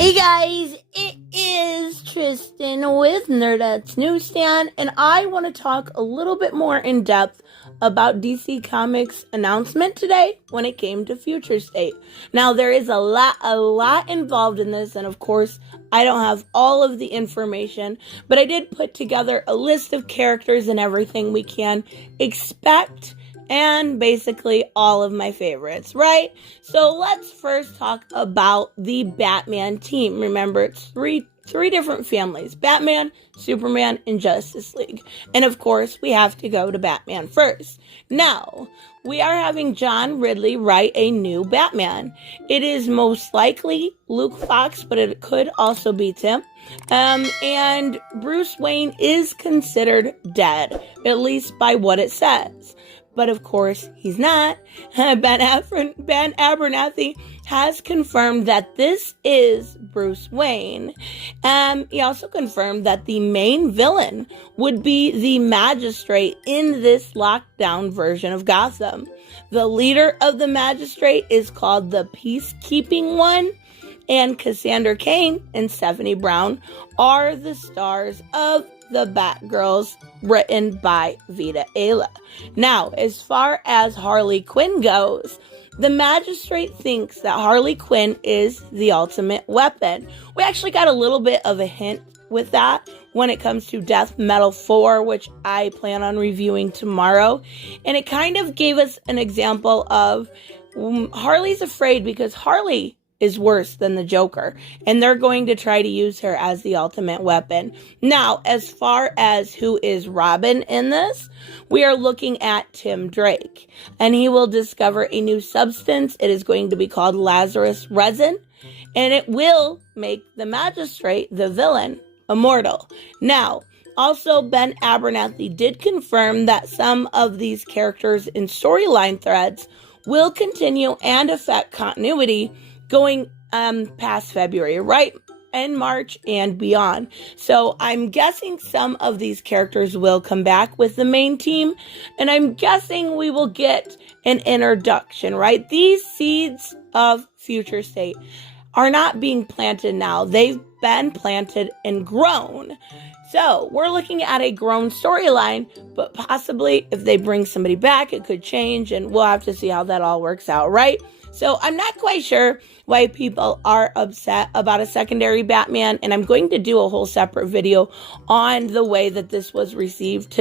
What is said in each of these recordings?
Hey guys, it is Tristan with Nerdette's NewsStand, and I want to talk a little bit more in depth about DC Comics' announcement today when it came to Future State. Now, there is a lot involved in this, and of course, I don't have all of the information, but I did put together a list of characters and everything we can expect, and basically all of my favorites, right? So let's first talk about the Batman team. Remember, it's three different families: Batman, Superman, and Justice League. And of course, we have to go to Batman first. Now, we are having John Ridley write a new Batman. It is most likely Luke Fox, but it could also be Tim. And Bruce Wayne is considered dead, at least by what it says. But of course, he's not. Ben Abernathy has confirmed that this is Bruce Wayne. He also confirmed that the main villain would be the Magistrate in this lockdown version of Gotham. The leader of the Magistrate is called the Peacekeeping One, and Cassandra Cain and Stephanie Brown are the stars of the Batgirls, written by Vita Ayla. Now, as far as Harley Quinn goes, the Magistrate thinks that Harley Quinn is the ultimate weapon. We actually got a little bit of a hint with that when it comes to Death Metal 4, which I plan on reviewing tomorrow. And it kind of gave us an example of Harley's afraid because Harley is worse than the Joker, and they're going to try to use her as the ultimate weapon. Now, as far as who is Robin in this, we are looking at Tim Drake, and he will discover a new substance. It is going to be called Lazarus Resin, and it will make the Magistrate, the villain, immortal. Now, also, Ben Abernathy did confirm that some of these characters in storyline threads will continue and affect continuity going past February, right? And March and beyond. So I'm guessing some of these characters will come back with the main team, and I'm guessing we will get an introduction, right? These seeds of Future State are not being planted now. They've been planted and grown. So we're looking at a grown storyline, but possibly if they bring somebody back, it could change, and we'll have to see how that all works out, right? So I'm not quite sure why people are upset about a secondary Batman, and I'm going to do a whole separate video on the way that this was received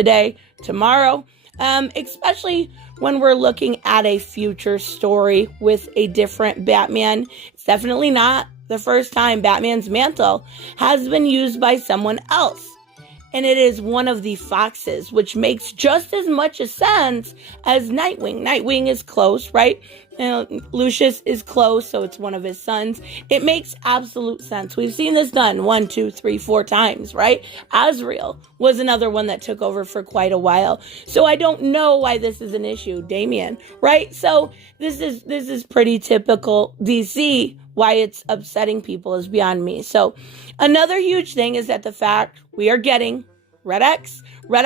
tomorrow, especially when we're looking at a future story with a different Batman. It's definitely not the first time Batman's mantle has been used by someone else. And it is one of the Foxes, which makes just as much sense as Nightwing. Nightwing is close, right? Lucius is close, so it's one of his sons. It makes absolute sense. We've seen this done 1, 2, 3, 4 times, right? Azrael was another one that took over for quite a while. So I don't know why this is an issue. Damian, right? So this is pretty typical DC. Why it's upsetting people is beyond me. So another huge thing is that the fact we are getting Red X. We are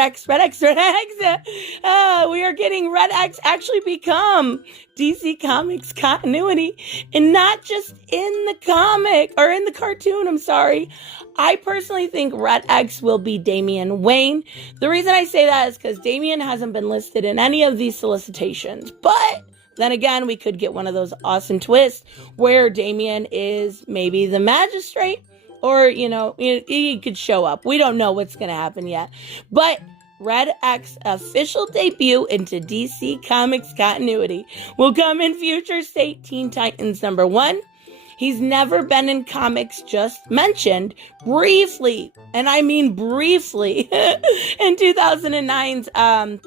getting Red X actually become DC Comics continuity, and not just in the comic or in the cartoon. I'm sorry. I personally think Red X will be Damian Wayne. The reason I say that is because Damian hasn't been listed in any of these solicitations, but then again, we could get one of those awesome twists where Damian is maybe the Magistrate, or, he could show up. We don't know what's going to happen yet. But Red X official debut into DC Comics continuity will come in Future State Teen Titans #1. He's never been in comics, just mentioned briefly, and I mean briefly, in 2009's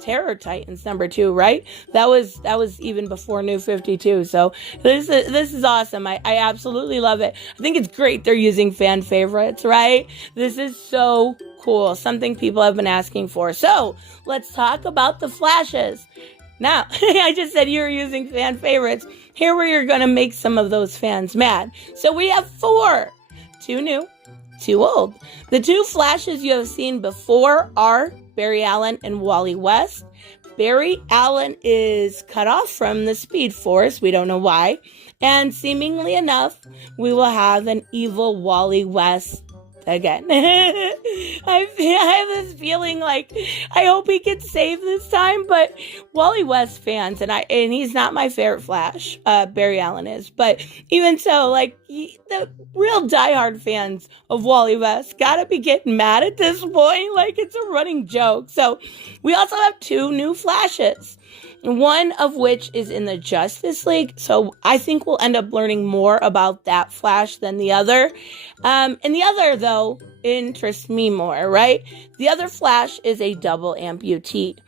Terror Titans #2, right? That was even before New 52. So this is awesome. I absolutely love it. I think it's great they're using fan favorites, right? This is so cool. Something people have been asking for. So let's talk about the Flashes. Now, I just said you were using fan favorites. Here we are going to make some of those fans mad. So we have 4. 2 new, 2 old. The 2 Flashes you have seen before are Barry Allen and Wally West. Barry Allen is cut off from the Speed Force. We don't know why. And seemingly enough, we will have an evil Wally West again. I have this feeling like I hope he gets saved this time, but Wally West fans, and he's not my favorite Flash, Barry Allen is, but even so, like, the real diehard fans of Wally West gotta be getting mad at this point, like it's a running joke. So we also have 2 new Flashes, one of which is in the Justice League, so I think we'll end up learning more about that Flash than the other. And the other, though, interests me more, right? The other Flash is a double amputee.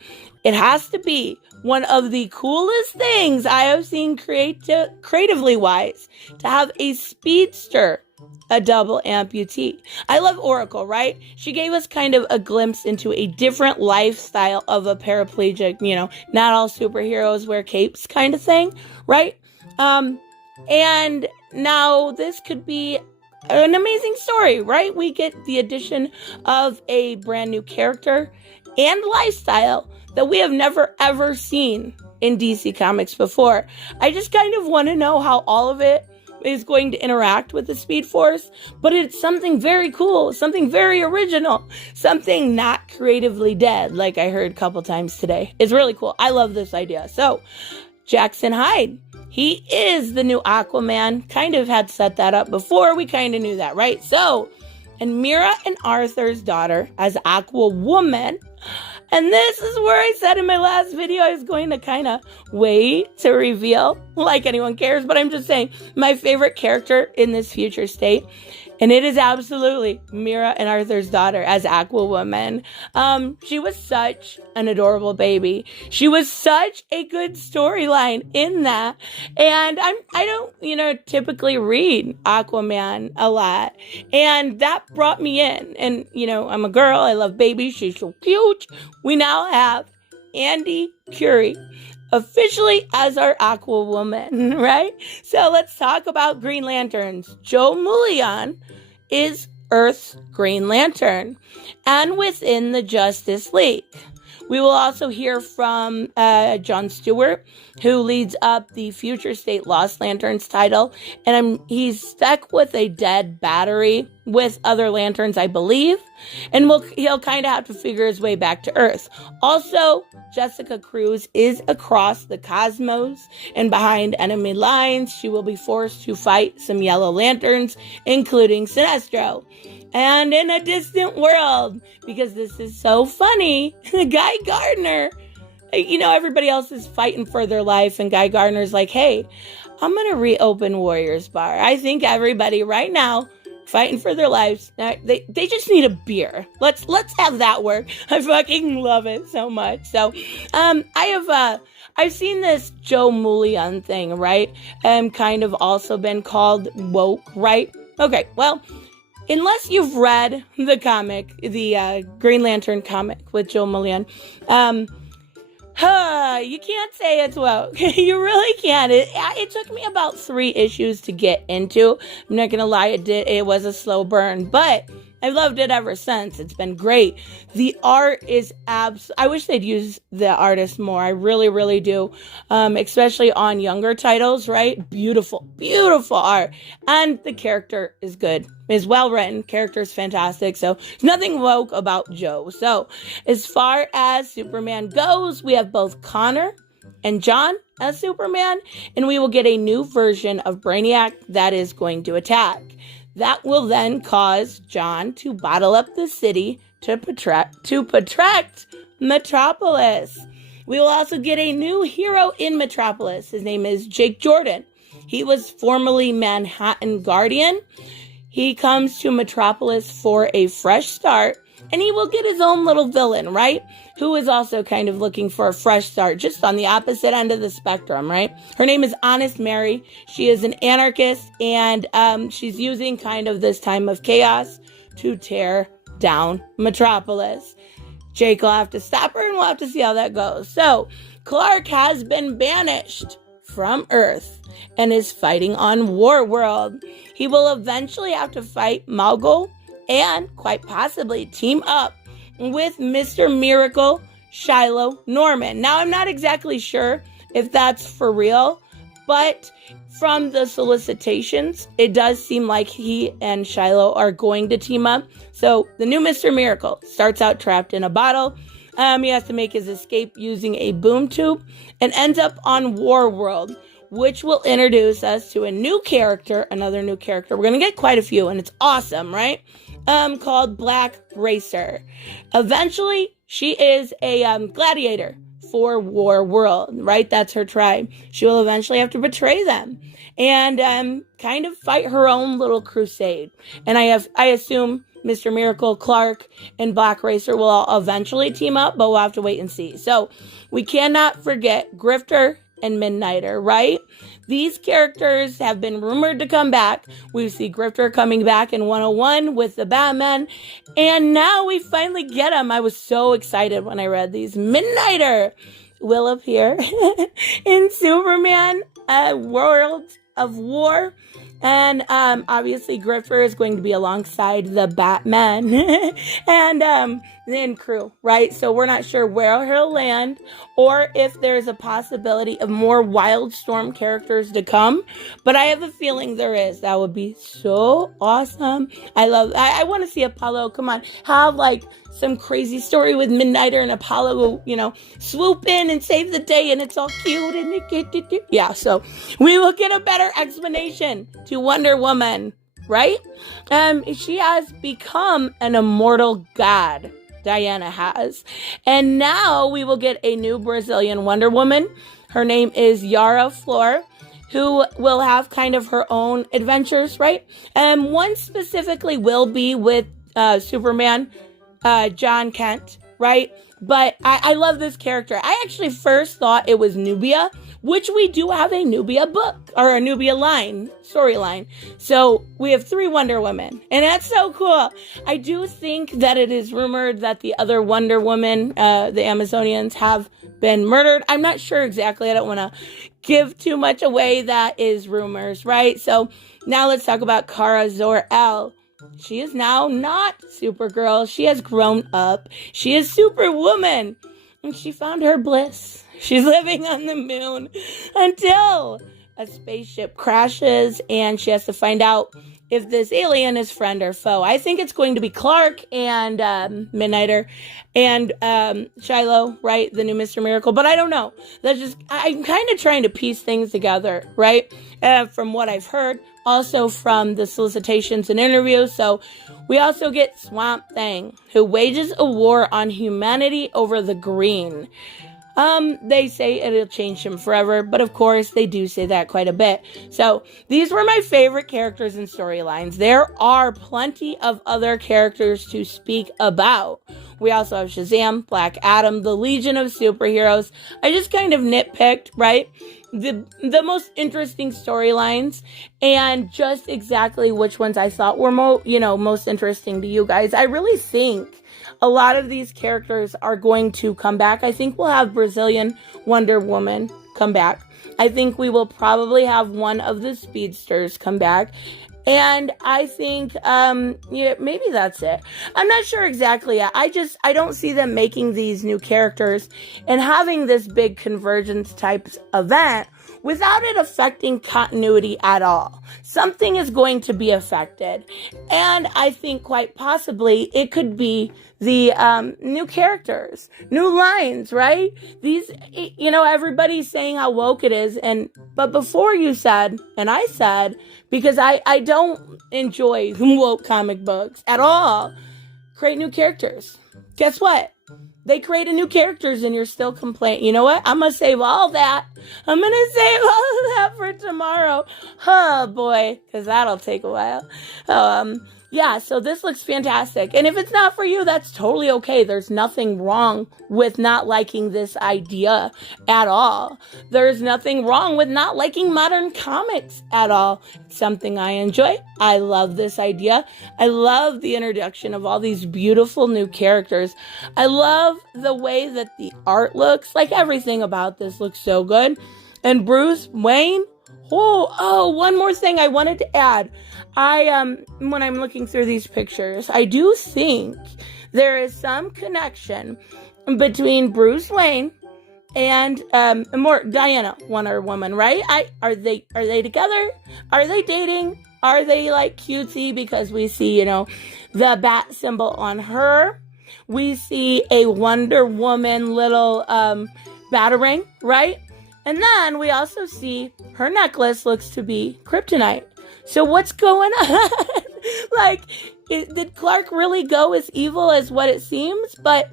It has to be one of the coolest things I have seen creatively wise to have a speedster, a double amputee. I love Oracle, right? She gave us kind of a glimpse into a different lifestyle of a paraplegic, not all superheroes wear capes kind of thing, right? And now this could be an amazing story, right? We get the addition of a brand new character and lifestyle that we have never ever seen in DC Comics before. I just kind of want to know how all of it is going to interact with the Speed Force, but it's something very cool, something very original, something not creatively dead, like I heard a couple times today. It's really cool. I love this idea. So, Jackson Hyde, he is the new Aquaman. Kind of had set that up before. We kind of knew that, right? So, and Mira and Arthur's daughter as Aquawoman. And this is where I said in my last video I was going to kind of wait to reveal, like anyone cares, but I'm just saying, my favorite character in this future state. And it is absolutely Mira and Arthur's daughter as Aquawoman. She was such an adorable baby. She was such a good storyline in that. And I don't, typically read Aquaman a lot. And that brought me in. And, I'm a girl. I love babies. She's so cute. We now have Andy Curie officially as our Aquawoman, right? So let's talk about Green Lanterns. Joe Mullion is Earth's Green Lantern, and within the Justice League. We will also hear from John Stewart, who leads up the Future State Lost Lanterns title, and he's stuck with a dead battery with other lanterns, I believe, and he'll kind of have to figure his way back to Earth. Also, Jessica Cruz is across the cosmos and behind enemy lines. She will be forced to fight some Yellow Lanterns, including Sinestro. And in a distant world, because this is so funny, Guy Gardner, everybody else is fighting for their life, and Guy Gardner's like, hey, I'm going to reopen Warriors Bar. I think everybody right now fighting for their lives, they just need a beer. Let's have that work. I fucking love it so much. So, I've seen this Joe Mullion thing, right? And kind of also been called woke, right? Okay, well, unless you've read the comic, the Green Lantern comic with Joe Mullion, you can't say it's woke. You really can't. It took me about 3 issues to get into. I'm not going to lie, it was a slow burn, but I've loved it ever since. It's been great. The art is I wish they'd use the artist more. I really, really do. Especially on younger titles, right? Beautiful, beautiful art. And the character is good. Is well written. Character is fantastic. So there's nothing woke about Joe. So as far as Superman goes, we have both Connor and John as Superman, and we will get a new version of Brainiac that is going to attack. That will then cause John to bottle up the city to protect Metropolis. We will also get a new hero in Metropolis. His name is Jake Jordan. He was formerly Manhattan Guardian. He comes to Metropolis for a fresh start, and he will get his own little villain, right? Who is also kind of looking for a fresh start, just on the opposite end of the spectrum, right? Her name is Honest Mary. She is an anarchist, and she's using kind of this time of chaos to tear down Metropolis. Jake will have to stop her, and we'll have to see how that goes. So, Clark has been banished from Earth and is fighting on Warworld. He will eventually have to fight Malgo and quite possibly team up with Mr. Miracle Shiloh Norman. Now, I'm not exactly sure if that's for real, but from the solicitations, it does seem like he and Shiloh are going to team up. So the new Mr. Miracle starts out trapped in a bottle. He has to make his escape using a boom tube and ends up on War World, which will introduce us to a new character, another new character. We're going to get quite a few, and it's awesome, right? Called Black Racer. Eventually, she is a gladiator for War World, right? That's her tribe. She will eventually have to betray them and kind of fight her own little crusade. And I assume Mr. Miracle, Clark, and Black Racer will all eventually team up, but we'll have to wait and see. So we cannot forget Grifter and Midnighter, right? These characters have been rumored to come back. We see Grifter coming back in 101 with the Batman, and now we finally get him. I was so excited when I read these. Midnighter will appear in Superman World of War, and obviously Grifter is going to be alongside the Batman and then crew, right? So we're not sure where he'll land or if there's a possibility of more Wildstorm characters to come, but I have a feeling there is. That would be so awesome. I want to see Apollo, come on, have like some crazy story with Midnighter and Apollo, swoop in and save the day, and it's all cute and yeah. So we will get a better explanation to Wonder Woman, right? She has become an immortal god. Diana has. And now we will get a new Brazilian Wonder Woman. Her name is Yara Flor, who will have kind of her own adventures, right? And one specifically will be with Superman, John Kent, right? But I love this character. I actually first thought it was Nubia, which we do have a Nubia book, or a Nubia storyline. So we have 3 Wonder Women, and that's so cool. I do think that it is rumored that the other Wonder Woman, the Amazonians, have been murdered. I'm not sure exactly. I don't want to give too much away. That is rumors, right? So now let's talk about Kara Zor-El. She is now not Supergirl. She has grown up. She is Superwoman. And she found her bliss. She's living on the moon until a spaceship crashes and she has to find out if this alien is friend or foe. I think it's going to be Clark and Midnighter and Shiloh, right? The new Mr. Miracle. But I don't know. I'm kind of trying to piece things together, right? From what I've heard. Also from the solicitations and interviews. So we also get Swamp Thing, who wages a war on humanity over the green. They say it'll change him forever, but of course they do say that quite a bit. So these were my favorite characters and storylines. There are plenty of other characters to speak about. We also have Shazam, Black Adam, the Legion of Superheroes. I just kind of nitpicked, right? The most interesting storylines and just exactly which ones I thought were most interesting to you guys. I really think a lot of these characters are going to come back. I think we'll have Brazilian Wonder Woman come back. I think we will probably have one of the speedsters come back. And I think, maybe that's it. I'm not sure exactly. I don't see them making these new characters and having this big convergence type event without it affecting continuity at all. Something is going to be affected. And I think quite possibly it could be the new characters, new lines, right? These, everybody's saying how woke it is. But before you said, and I said, because I don't enjoy woke comic books at all, create new characters. Guess what? They created new characters and you're still complaining. You know what? I'm going to save all that. I'm going to save all of that for tomorrow. Oh, boy, because that'll take a while. Yeah, so this looks fantastic. And if it's not for you, that's totally okay. There's nothing wrong with not liking this idea at all. There's nothing wrong with not liking modern comics at all. It's something I enjoy. I love this idea. I love the introduction of all these beautiful new characters. I love the way that the art looks. Like everything about this looks so good. And Bruce Wayne. Oh, one more thing I wanted to add. when I'm looking through these pictures, I do think there is some connection between Bruce Wayne and more Diana, Wonder Woman, right? Are they together? Are they dating? Are they like cutesy? Because we see, the bat symbol on her. We see a Wonder Woman little batarang, right? And then we also see her necklace looks to be kryptonite. So what's going on? Like, did Clark really go as evil as what it seems? But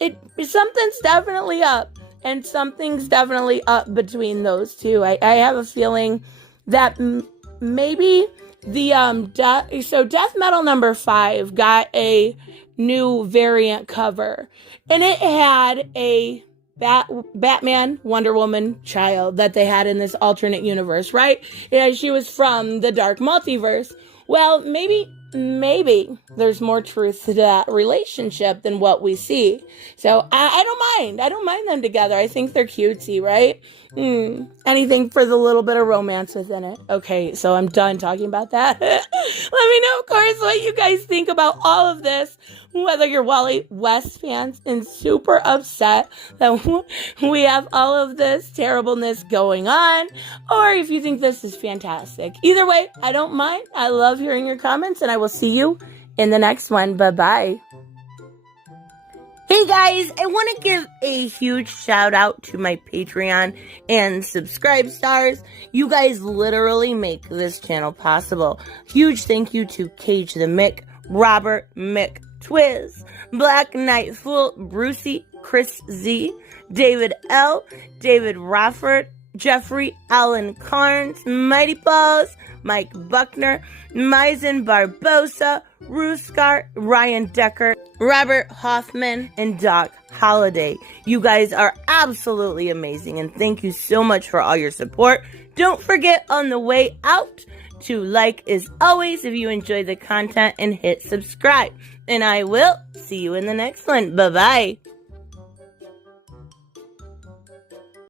something's definitely up. And something's definitely up between those two. I have a feeling that maybe the Death Metal number 5 got a new variant cover, and it had a Batman Wonder Woman child that they had in this alternate universe, right? Yeah, she was from the Dark Multiverse. Well, maybe there's more truth to that relationship than what we see. So I don't mind them together. I think they're cutesy, right? Anything for the little bit of romance within it. Okay, so I'm done talking about that. Let me know, of course, what you guys think about all of this. Whether you're Wally West fans and super upset that we have all of this terribleness going on, or if you think this is fantastic. Either way, I don't mind. I love hearing your comments, and I will see you in the next one. Bye-bye. Hey guys, I want to give a huge shout out to my Patreon and subscribe stars. You guys literally make this channel possible. Huge thank you to Cage the Mick, Robert Mick Twiz, Black Knight Fool, Brucey, Chris Z, David L, David Rafford, Jeffrey Allen Carnes, Mighty Balls, Mike Buckner, Maizen Barbosa, Ruskar, Ryan Decker, Robert Hoffman, and Doc Holliday. You guys are absolutely amazing, and thank you so much for all your support. Don't forget on the way out to like as always if you enjoy the content and hit subscribe. And I will see you in the next one. Bye-bye.